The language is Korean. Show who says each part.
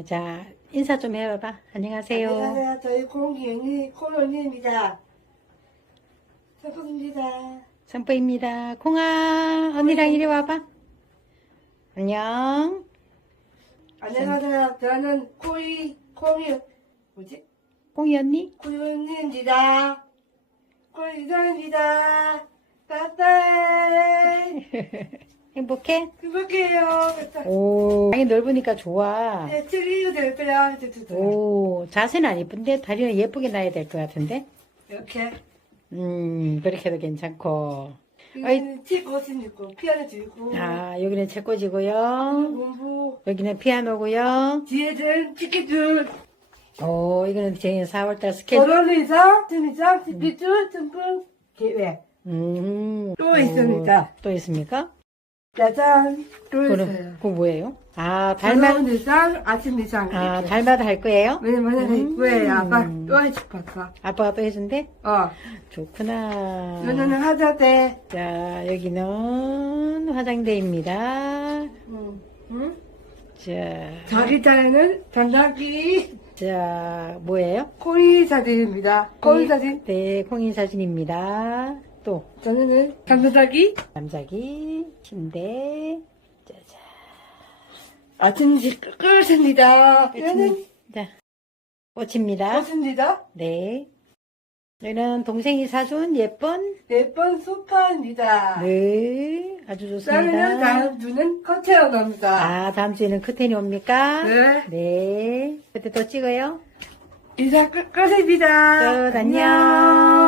Speaker 1: 자, 인사 좀 해봐봐. 안녕하세요.
Speaker 2: 안녕하세요. 저희 콩 언니입니다. 성품입니다.
Speaker 1: 선보입니다. 콩아, 언니랑 이리 와봐. 안녕.
Speaker 2: 안녕하세요. 저는 코이, 콩이, 뭐지?
Speaker 1: 콩이 언니?
Speaker 2: 코이 언니입니다. 코이 이사입니다. 빠빠이.
Speaker 1: 행복해?
Speaker 2: 행복해요.
Speaker 1: 오, 방이 넓으니까 좋아.
Speaker 2: 네, 트리도 될 거야.
Speaker 1: 오, 자세는 안 이쁜데 다리는 예쁘게 놔야 될 것 같은데?
Speaker 2: 이렇게.
Speaker 1: 음, 그렇게 해도 괜찮고.
Speaker 2: 이거는 치꽃은 있고, 피아노 들고,
Speaker 1: 아, 여기는 채꽂이고요.
Speaker 2: 공부,
Speaker 1: 여기는 피아노고요.
Speaker 2: 뒤에는 치킨줄,
Speaker 1: 오, 이거는 제 4월달 스케줄.
Speaker 2: 결혼해서, 등장, 스피드, 등등, 계획.
Speaker 1: 음,
Speaker 2: 또 있습니다.
Speaker 1: 또 있습니까?
Speaker 2: 짜잔, 또 있어요.
Speaker 1: 그럼, 그거 뭐예요? 아, 달마,
Speaker 2: 일상, 아침 일상.
Speaker 1: 아,
Speaker 2: 이렇게.
Speaker 1: 달마다 할 거예요?
Speaker 2: 왜냐면
Speaker 1: 음.
Speaker 2: 왜 아빠 또 해줄 것 같아.
Speaker 1: 아빠가 또 해준대?
Speaker 2: 어.
Speaker 1: 좋구나.
Speaker 2: 하자 때.
Speaker 1: 자, 여기는 화장대입니다.
Speaker 2: 응. 응?
Speaker 1: 자,
Speaker 2: 자기 딴에는 전화기
Speaker 1: 자, 뭐예요?
Speaker 2: 코이 사진입니다. 코이 사진.
Speaker 1: 네, 콩이 사진입니다. 또,
Speaker 2: 저는 감사자기
Speaker 1: 남자기, 침대, 짜잔.
Speaker 2: 아침식 끝입니다. 얘는
Speaker 1: 자, 꽃입니다.
Speaker 2: 꽃입니다.
Speaker 1: 네. 여기는 동생이 사준 예쁜,
Speaker 2: 예쁜 소파입니다.
Speaker 1: 네, 아주
Speaker 2: 쌀은
Speaker 1: 좋습니다.
Speaker 2: 다음 주는 커트어너입니다.
Speaker 1: 아, 다음 주에는 커튼이 옵니까?
Speaker 2: 네.
Speaker 1: 네. 그때 또 찍어요.
Speaker 2: 이사 끝, 끝입니다.
Speaker 1: 끝, 안녕.